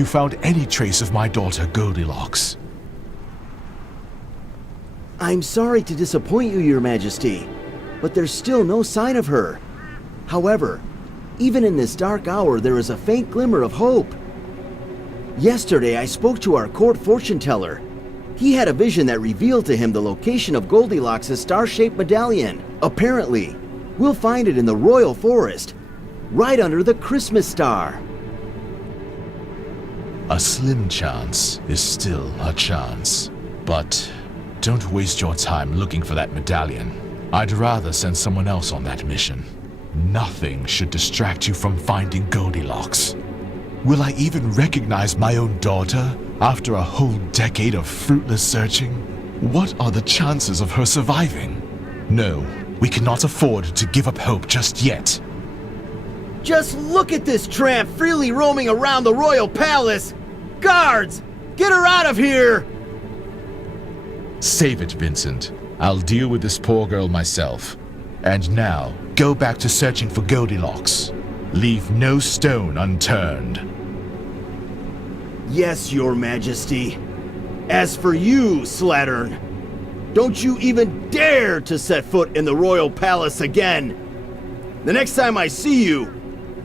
you found any trace of my daughter Goldilocks? I'm sorry to disappoint you, Your Majesty, but there's still no sign of her. However, even in this dark hour, there is a faint glimmer of hope. Yesterday, I spoke to our court fortune teller. He had a vision that revealed to him the location of Goldilocks' star-shaped medallion. Apparently, we'll find it in the royal forest, right under the Christmas star. A slim chance is still a chance, but don't waste your time looking for that medallion. I'd rather send someone else on that mission. Nothing should distract you from finding Goldilocks. Will I even recognize my own daughter after a whole decade of fruitless searching? What are the chances of her surviving? No, we cannot afford to give up hope just yet. Just look at this tramp freely roaming around the royal palace! Guards! Get her out of here! Save it, Vincent. I'll deal with this poor girl myself. And now, go back to searching for Goldilocks. Leave no stone unturned. Yes, Your Majesty. As for you, Slattern, don't you even dare to set foot in the royal palace again. The next time I see you,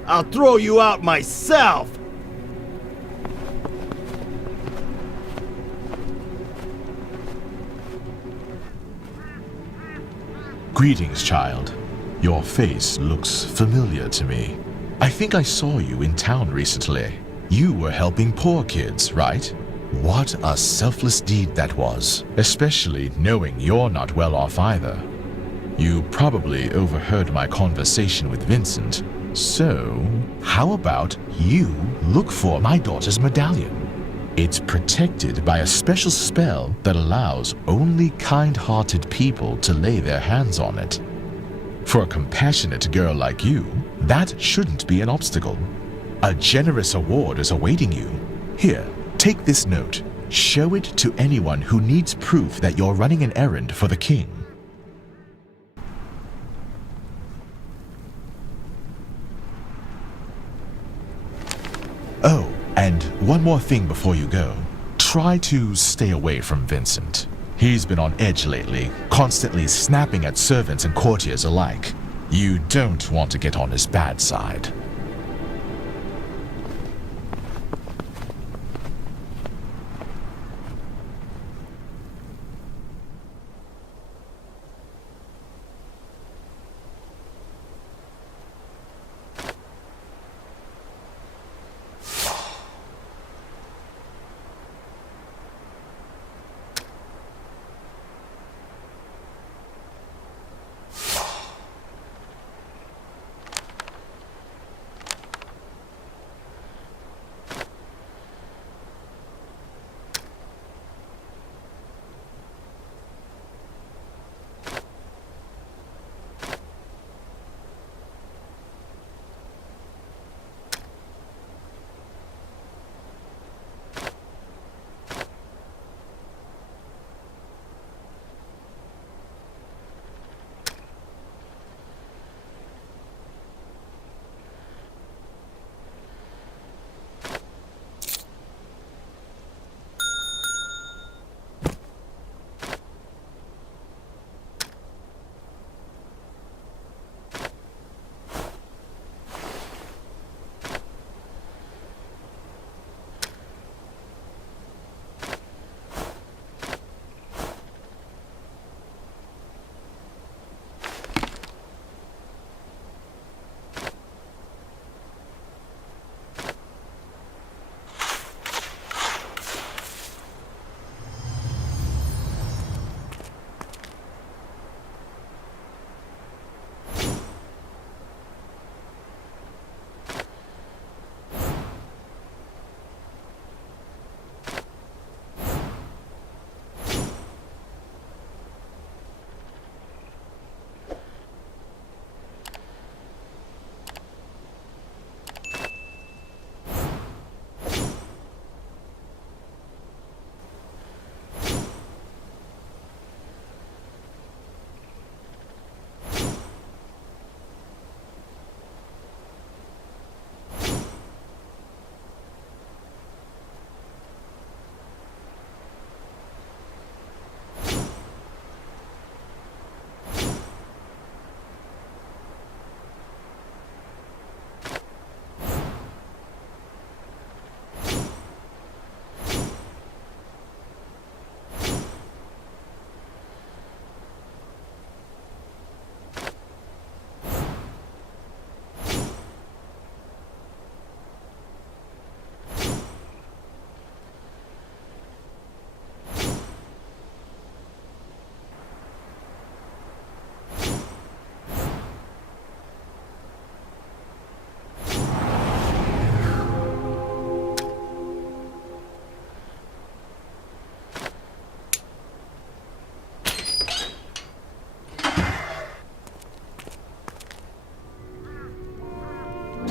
I'll throw you out myself. Greetings, child. Your face looks familiar to me. I think I saw you in town recently. You were helping poor kids, right? What a selfless deed that was, especially knowing you're not well off either. You probably overheard my conversation with Vincent, so how about you look for my daughter's medallion? It's protected by a special spell that allows only kind-hearted people to lay their hands on it. For a compassionate girl like you, that shouldn't be an obstacle. A generous award is awaiting you. Here, take this note. Show it to anyone who needs proof that you're running an errand for the king. Oh, and one more thing before you go. Try to stay away from Vincent. He's been on edge lately, constantly snapping at servants and courtiers alike. You don't want to get on his bad side.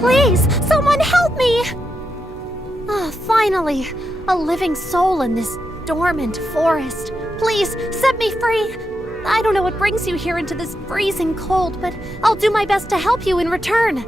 Please, someone help me! Ah, finally, a living soul in this dormant forest. Please, set me free. I don't know what brings you here into this freezing cold, but I'll do my best to help you in return.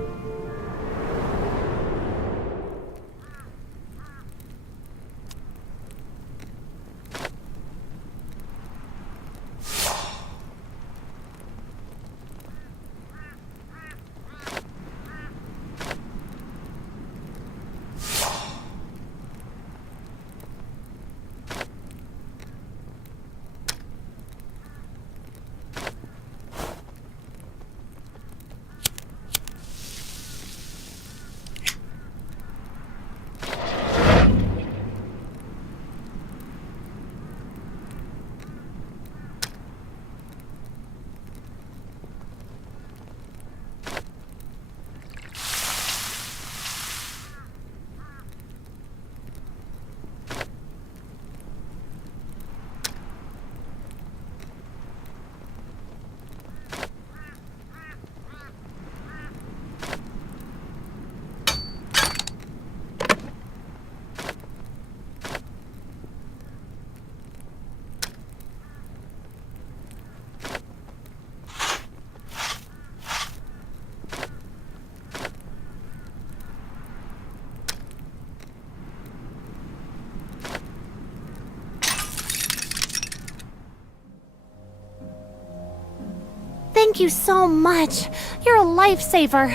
Thank you so much. You're a lifesaver.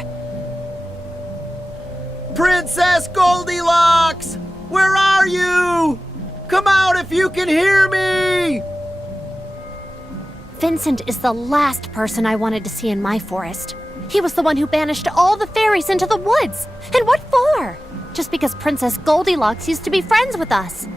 Princess Goldilocks! Where are you? Come out if you can hear me! Vincent is the last person I wanted to see in my forest. He was the one who banished all the fairies into the woods. And what for? Just because Princess Goldilocks used to be friends with us.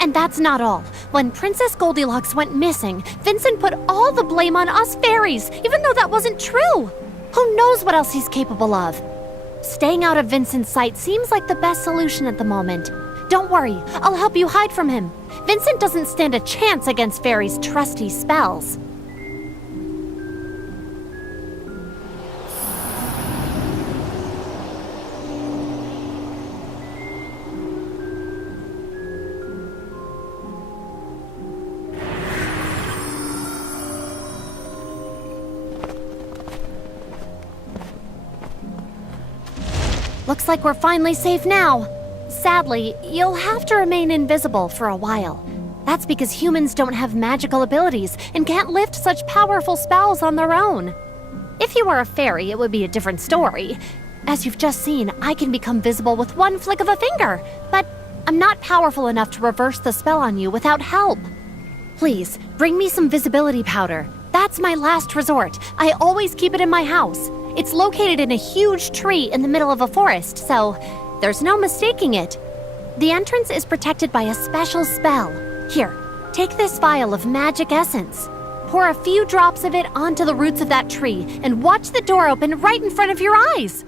And that's not all. When Princess Goldilocks went missing, Vincent put all the blame on us fairies, even though that wasn't true. Who knows what else he's capable of? Staying out of Vincent's sight seems like the best solution at the moment. Don't worry, I'll help you hide from him. Vincent doesn't stand a chance against fairies' trusty spells. Looks like we're finally safe now. Sadly, you'll have to remain invisible for a while. That's because humans don't have magical abilities and can't lift such powerful spells on their own. If you were a fairy, it would be a different story. As you've just seen, I can become visible with one flick of a finger, but I'm not powerful enough to reverse the spell on you without help. Please, bring me some visibility powder. That's my last resort. I always keep it in my house. It's located in a huge tree in the middle of a forest, so there's no mistaking it. The entrance is protected by a special spell. Here, take this vial of magic essence. Pour a few drops of it onto the roots of that tree and watch the door open right in front of your eyes.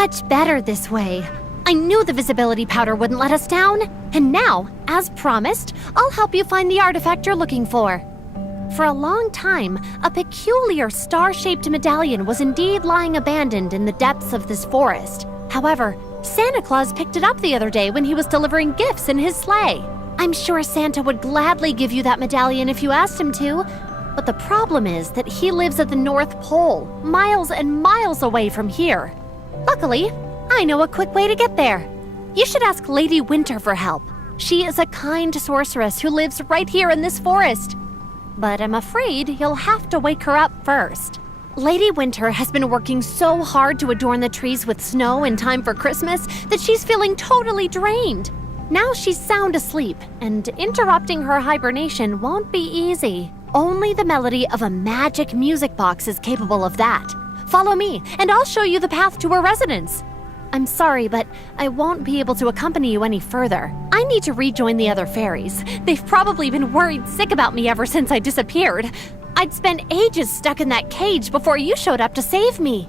Much better this way. I knew the visibility powder wouldn't let us down. And now, as promised, I'll help you find the artifact you're looking for. For a long time, a peculiar star-shaped medallion was indeed lying abandoned in the depths of this forest. However, Santa Claus picked it up the other day when he was delivering gifts in his sleigh. I'm sure Santa would gladly give you that medallion if you asked him to. But the problem is that he lives at the North Pole, miles and miles away from here. Luckily, I know a quick way to get there. You should ask Lady Winter for help. She is a kind sorceress who lives right here in this forest. But I'm afraid you'll have to wake her up first. Lady Winter has been working so hard to adorn the trees with snow in time for Christmas that she's feeling totally drained. Now she's sound asleep, and interrupting her hibernation won't be easy. Only the melody of a magic music box is capable of that. Follow me, and I'll show you the path to her residence. I'm sorry, but I won't be able to accompany you any further. I need to rejoin the other fairies. They've probably been worried sick about me ever since I disappeared. I'd spent ages stuck in that cage before you showed up to save me.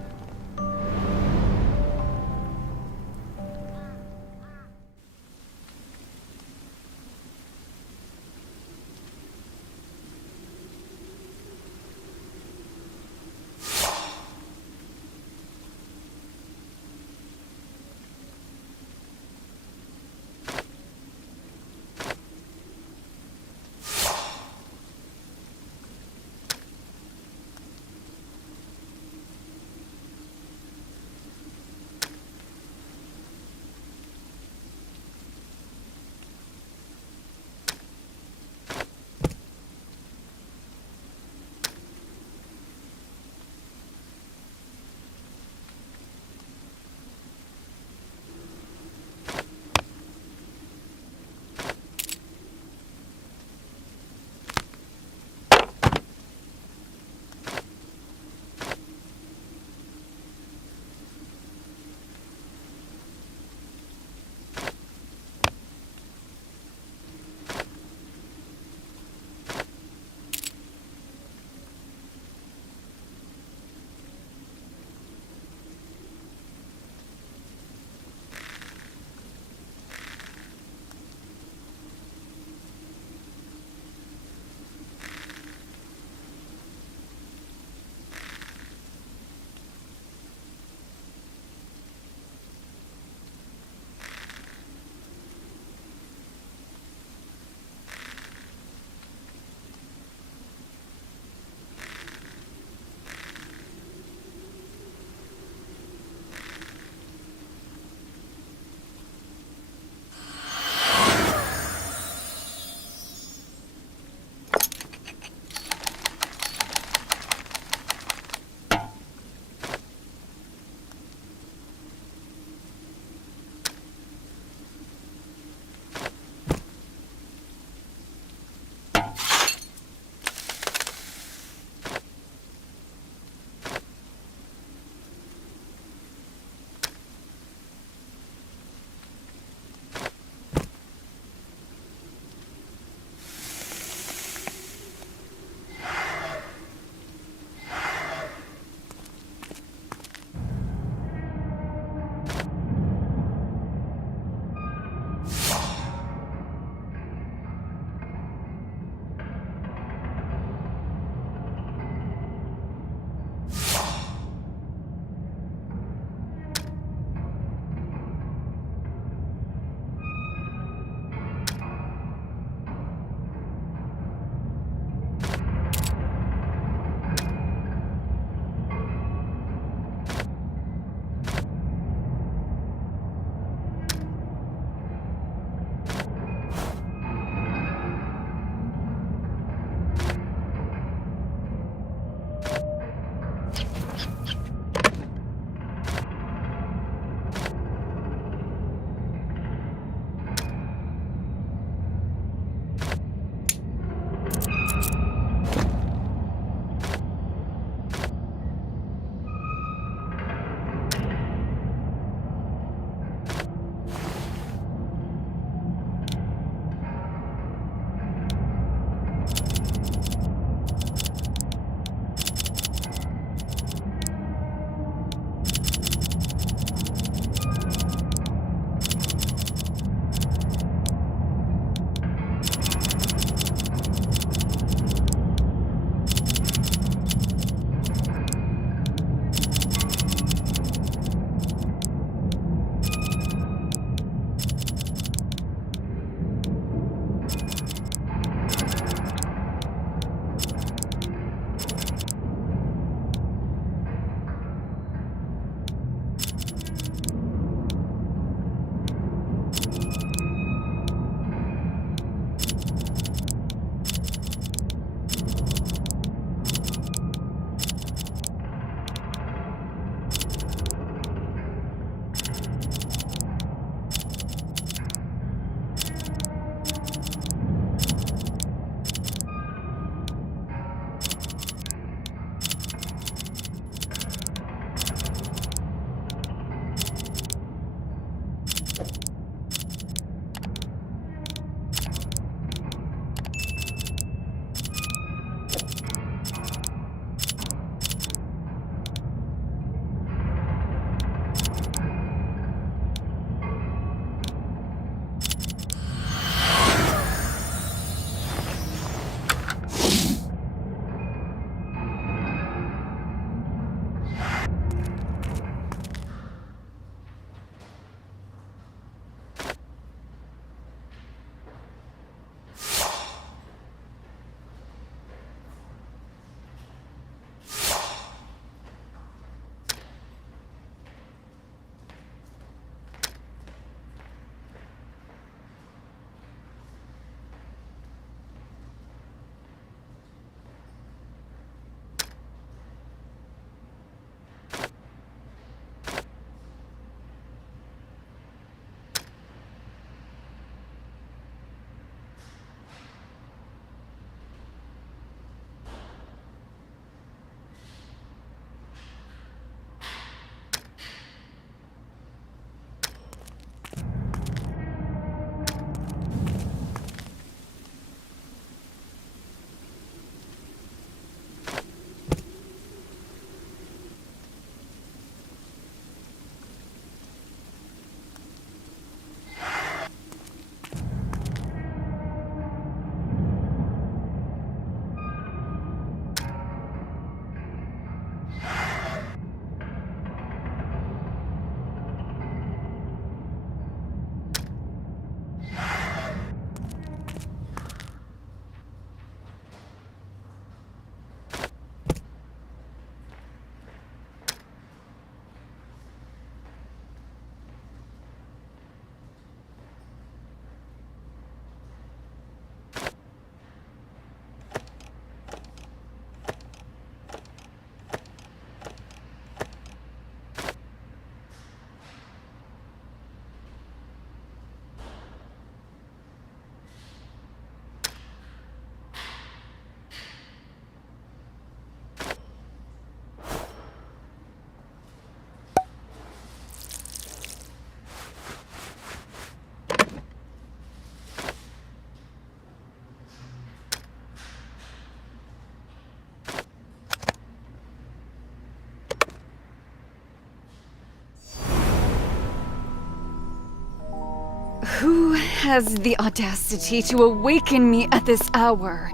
has the audacity to awaken me at this hour?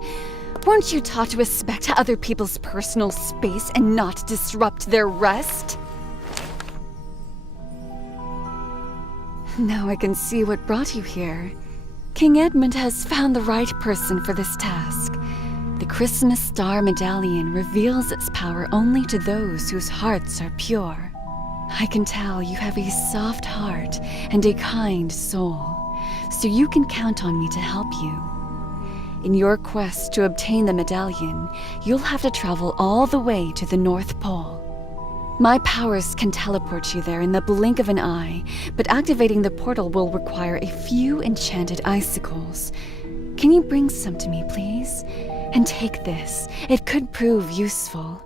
Weren't you taught to respect other people's personal space and not disrupt their rest? Now I can see what brought you here. King Edmund has found the right person for this task. The Christmas Star Medallion reveals its power only to those whose hearts are pure. I can tell you have a soft heart and a kind soul, so you can count on me to help you. In your quest to obtain the medallion, you'll have to travel all the way to the North Pole. My powers can teleport you there in the blink of an eye, but activating the portal will require a few enchanted icicles. Can you bring some to me, please? And take this. It could prove useful.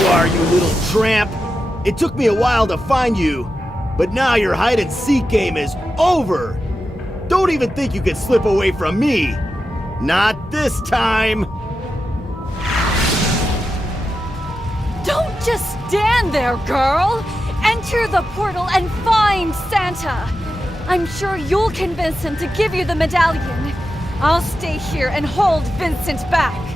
you are, you little tramp! It took me a while to find you, but now your hide-and-seek game is over! Don't even think you can slip away from me! Not this time! Don't just stand there, girl! Enter the portal and find Santa! I'm sure you'll convince him to give you the medallion. I'll stay here and hold Vincent back.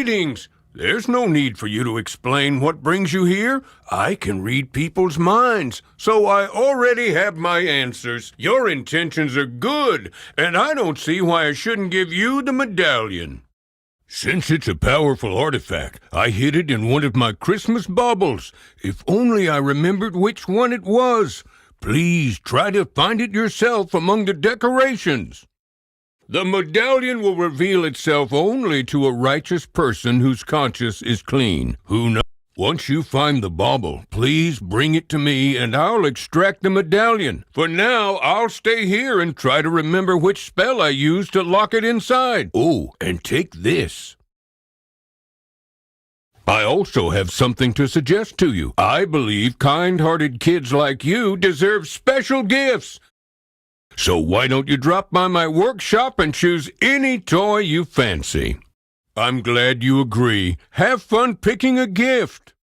Greetings! There's no need for you to explain what brings you here. I can read people's minds, so I already have my answers. Your intentions are good, and I don't see why I shouldn't give you the medallion. Since it's a powerful artifact, I hid it in one of my Christmas baubles. If only I remembered which one it was. Please try to find it yourself among the decorations. The medallion will reveal itself only to a righteous person whose conscience is clean. Who knows? Once you find the bauble, please bring it to me and I'll extract the medallion. For now, I'll stay here and try to remember which spell I used to lock it inside. Oh, and take this. I also have something to suggest to you. I believe kind-hearted kids like you deserve special gifts. So why don't you drop by my workshop and choose any toy you fancy? I'm glad you agree. Have fun picking a gift.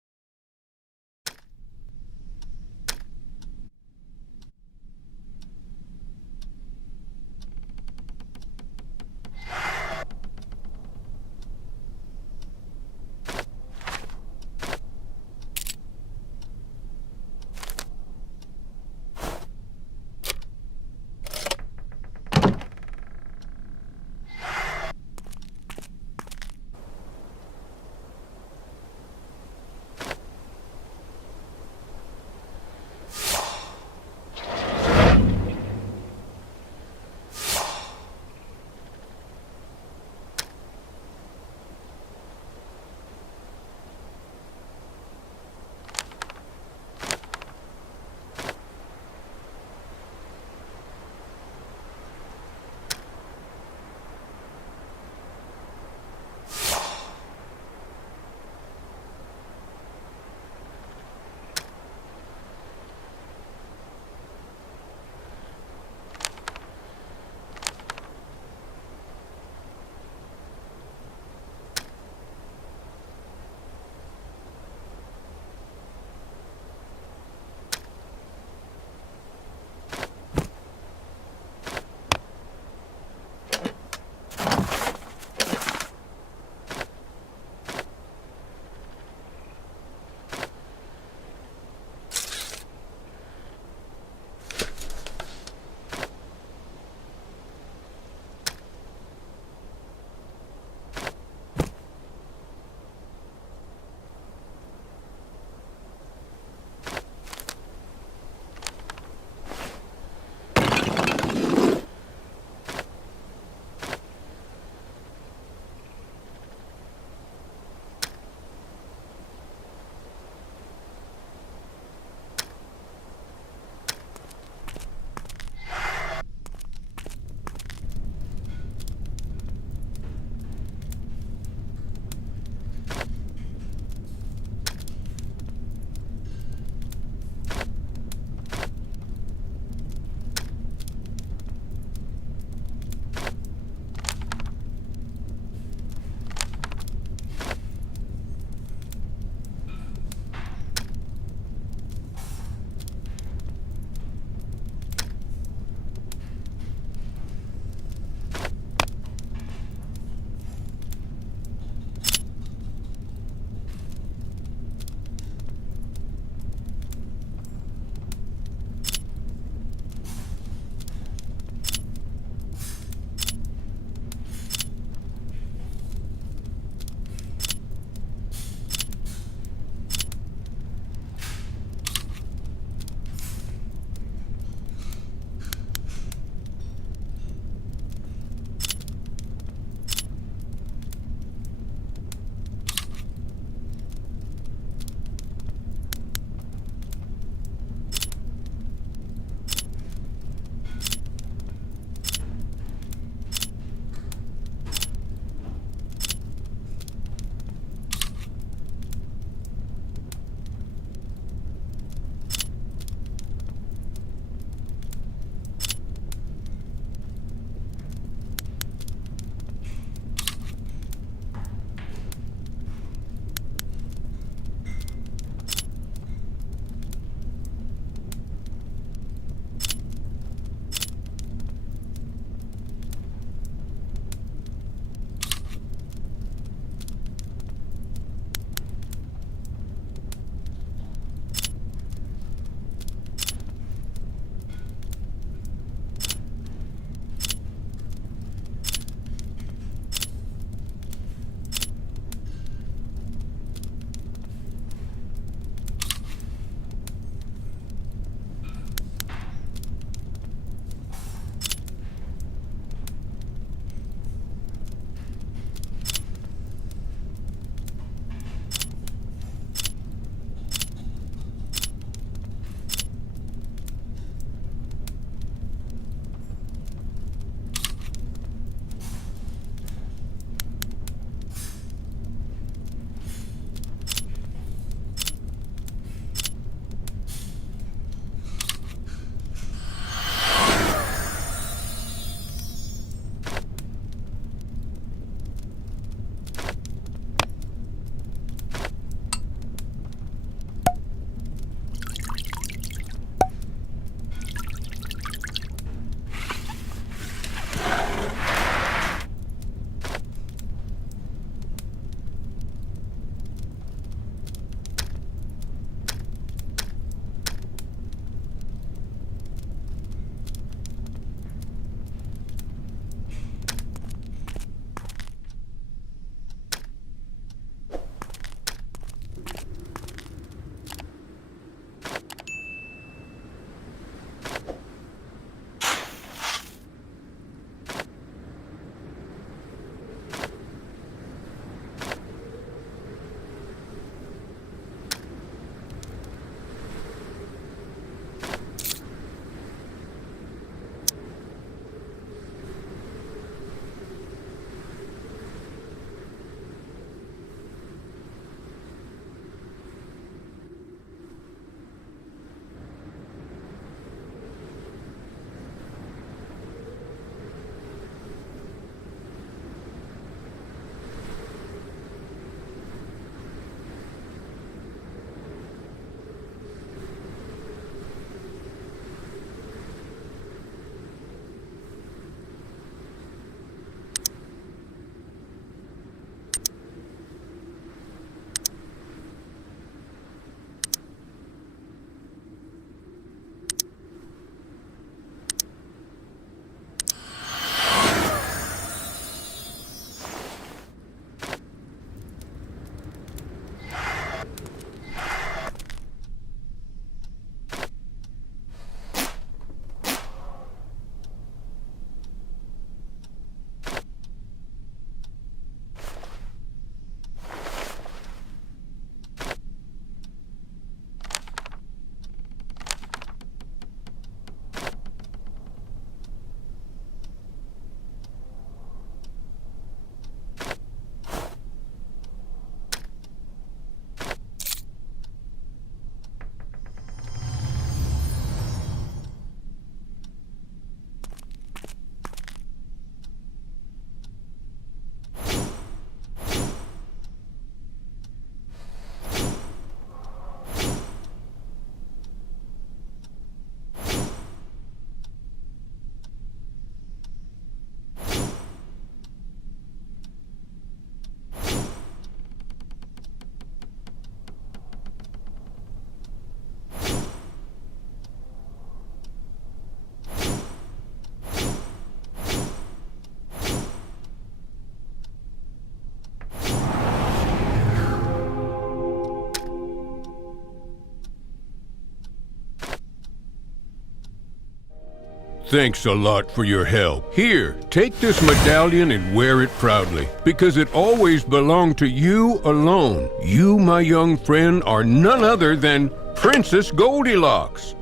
Thanks a lot for your help. Here, take this medallion and wear it proudly, because it always belonged to you alone. You, my young friend, are none other than Princess Goldilocks.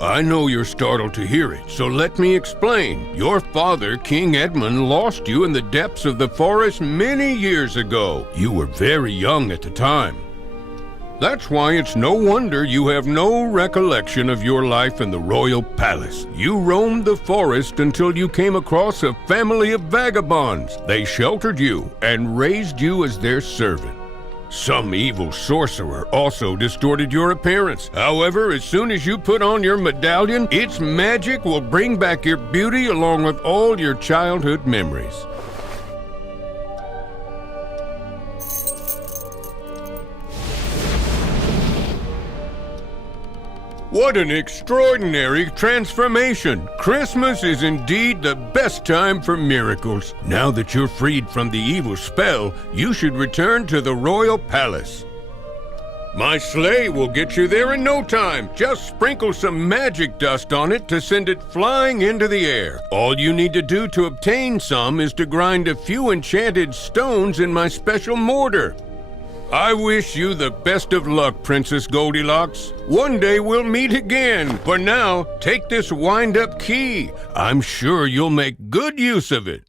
I know you're startled to hear it, so let me explain. Your father, King Edmund, lost you in the depths of the forest many years ago. You were very young at the time. That's why it's no wonder you have no recollection of your life in the royal palace. You roamed the forest until you came across a family of vagabonds. They sheltered you and raised you as their servant. Some evil sorcerer also distorted your appearance. However, as soon as you put on your medallion, its magic will bring back your beauty along with all your childhood memories. What an extraordinary transformation! Christmas is indeed the best time for miracles. Now that you're freed from the evil spell, you should return to the royal palace. My sleigh will get you there in no time. Just sprinkle some magic dust on it to send it flying into the air. All you need to do to obtain some is to grind a few enchanted stones in my special mortar. I wish you the best of luck, Princess Goldilocks. One day we'll meet again. For now, take this wind-up key. I'm sure you'll make good use of it.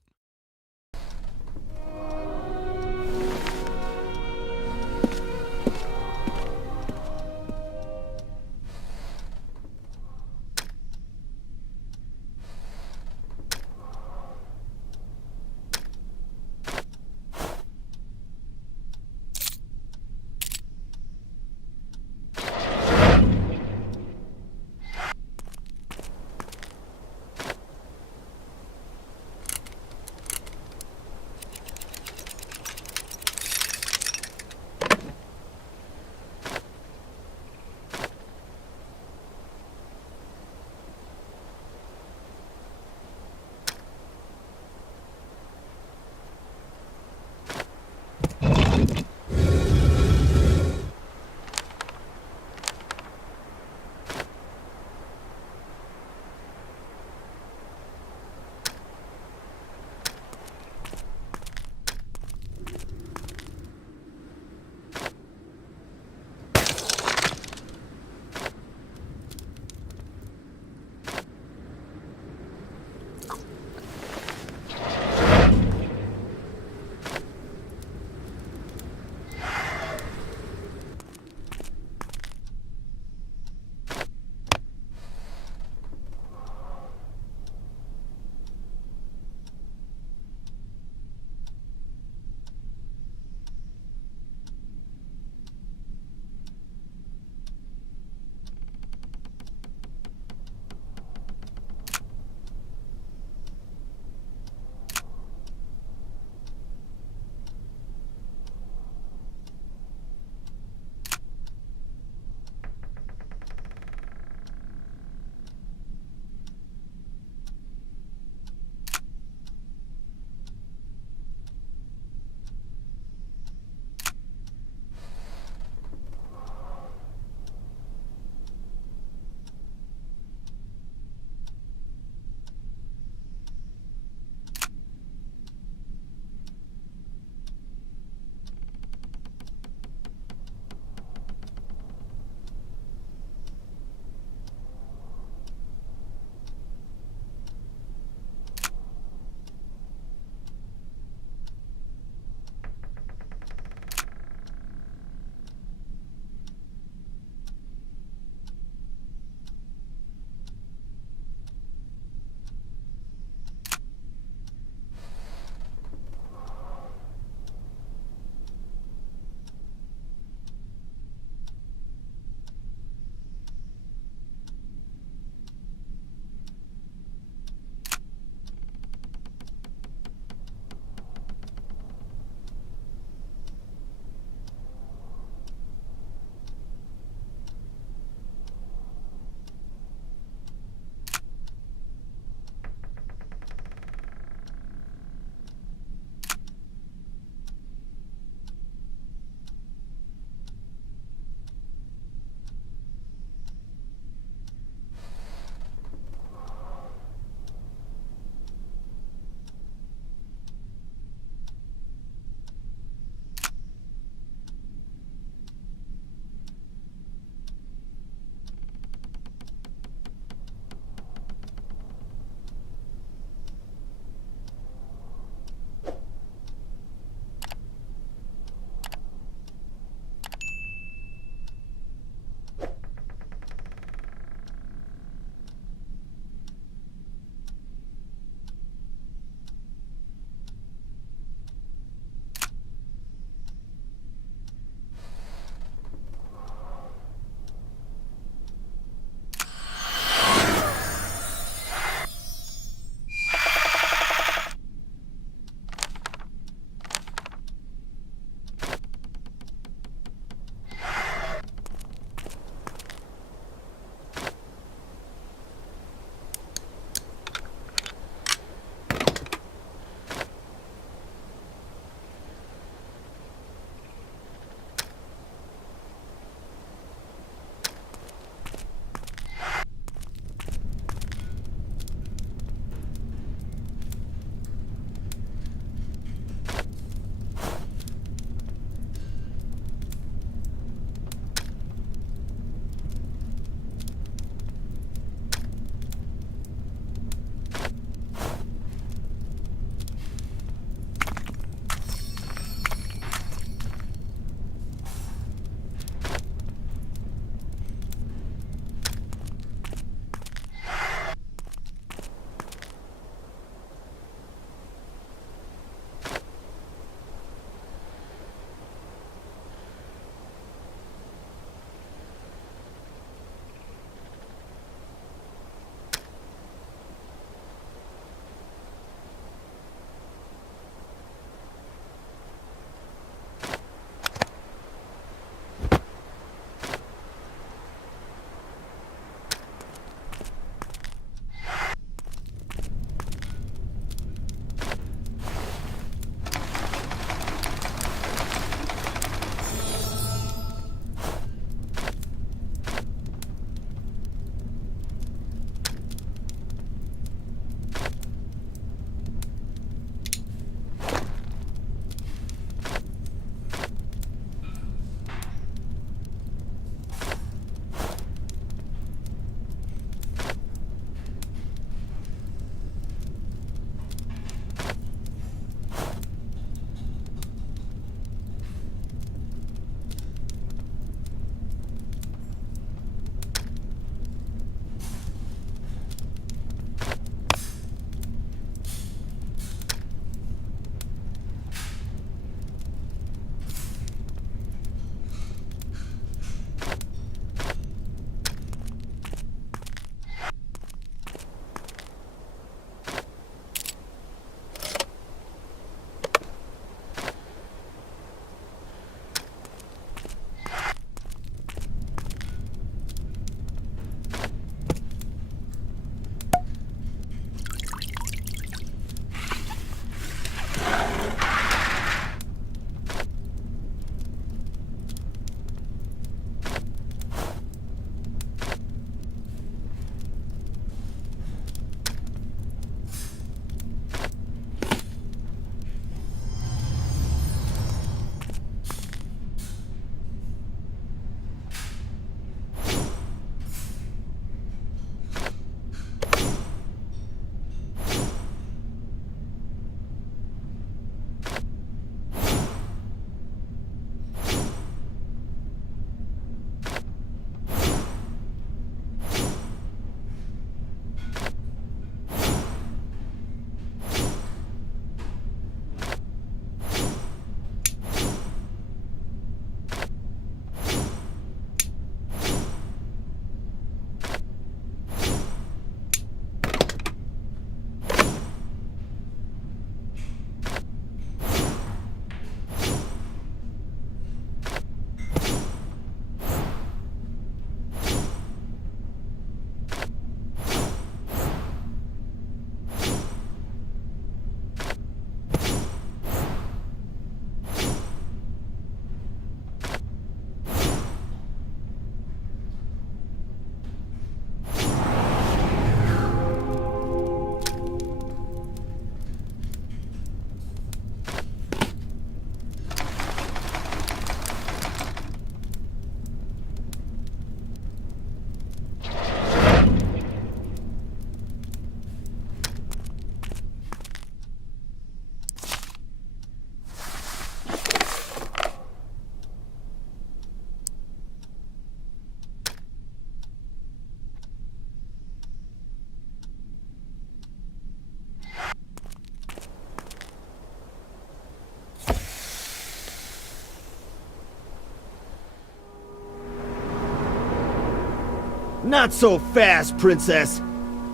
Not so fast, Princess.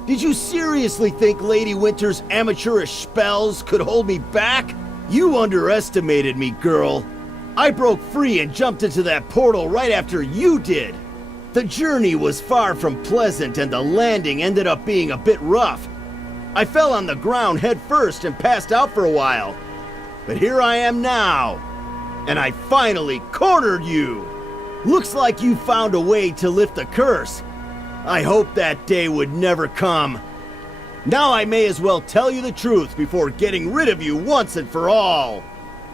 Did you seriously think Lady Winter's amateurish spells could hold me back? You underestimated me, girl. I broke free and jumped into that portal right after you did. The journey was far from pleasant and the landing ended up being a bit rough. I fell on the ground head first and passed out for a while. But here I am now, and I finally cornered you. Looks like you found a way to lift the curse. I hope that day would never come. Now I may as well tell you the truth before getting rid of you once and for all.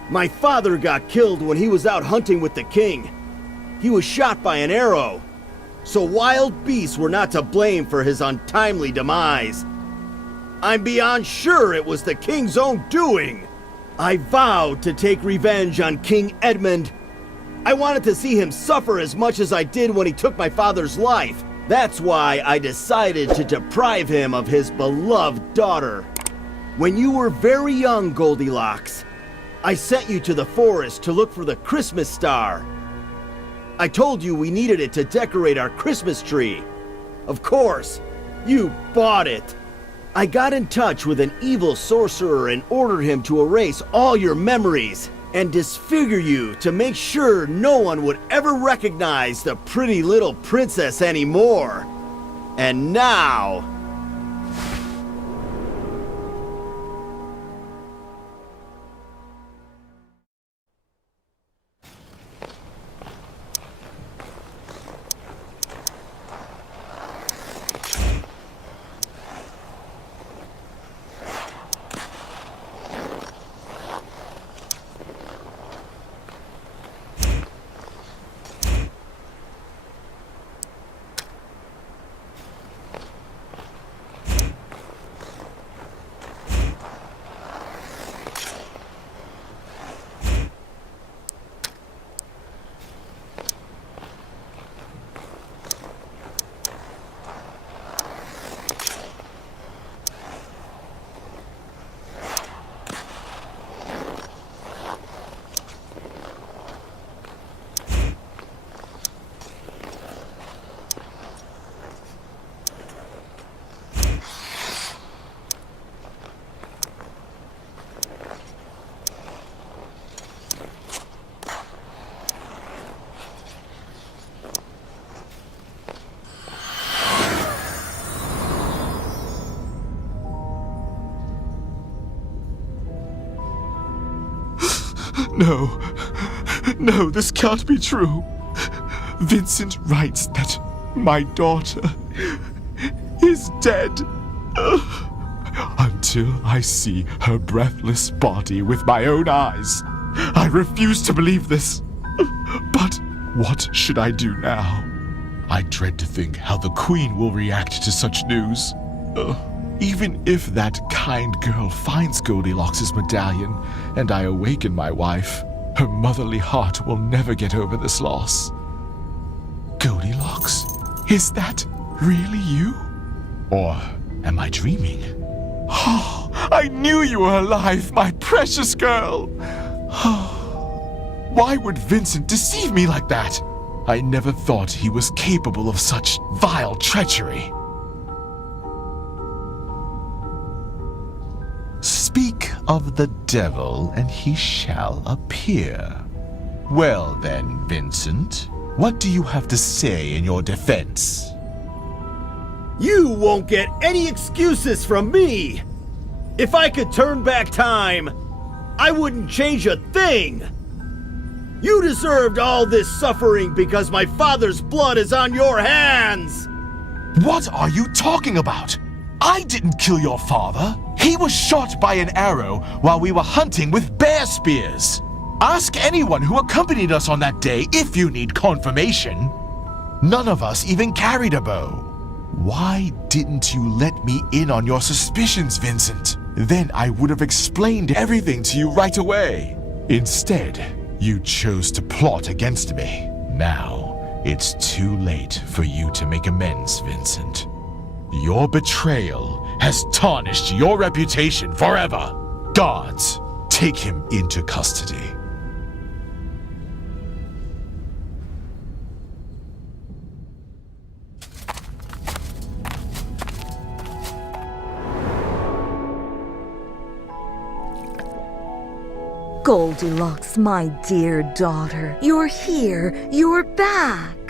My father got killed when he was out hunting with the king. He was shot by an arrow. So wild beasts were not to blame for his untimely demise. I'm beyond sure it was the king's own doing. I vowed to take revenge on King Edmund. I wanted to see him suffer as much as I did when he took my father's life. That's why I decided to deprive him of his beloved daughter. When you were very young, Goldilocks, I sent you to the forest to look for the Christmas star. I told you we needed it to decorate our Christmas tree. Of course, you bought it. I got in touch with an evil sorcerer and ordered him to erase all your memories and disfigure you to make sure no one would ever recognize the pretty little princess anymore. And now... No, this can't be true. Vincent writes that my daughter is dead. Until I see her breathless body with my own eyes, I refuse to believe this. But what should I do now? I dread to think how the Queen will react to such news. Even if that kind girl finds Goldilocks' medallion and I awaken my wife, her motherly heart will never get over this loss. Goldilocks? Is that really you? Or am I dreaming? Oh, I knew you were alive, my precious girl! Why would Vincent deceive me like that? I never thought he was capable of such vile treachery. Speak of the devil, and he shall appear. Well then, Vincent, what do you have to say in your defense? You won't get any excuses from me! If I could turn back time, I wouldn't change a thing! You deserved all this suffering because my father's blood is on your hands! What are you talking about? I didn't kill your father. He was shot by an arrow while we were hunting with bear spears. Ask anyone who accompanied us on that day if you need confirmation. None of us even carried a bow. Why didn't you let me in on your suspicions, Vincent? Then I would have explained everything to you right away. Instead, you chose to plot against me. Now, it's too late for you to make amends, Vincent. Your betrayal has tarnished your reputation forever. Guards, take him into custody. Goldilocks, my dear daughter, you're here, you're back.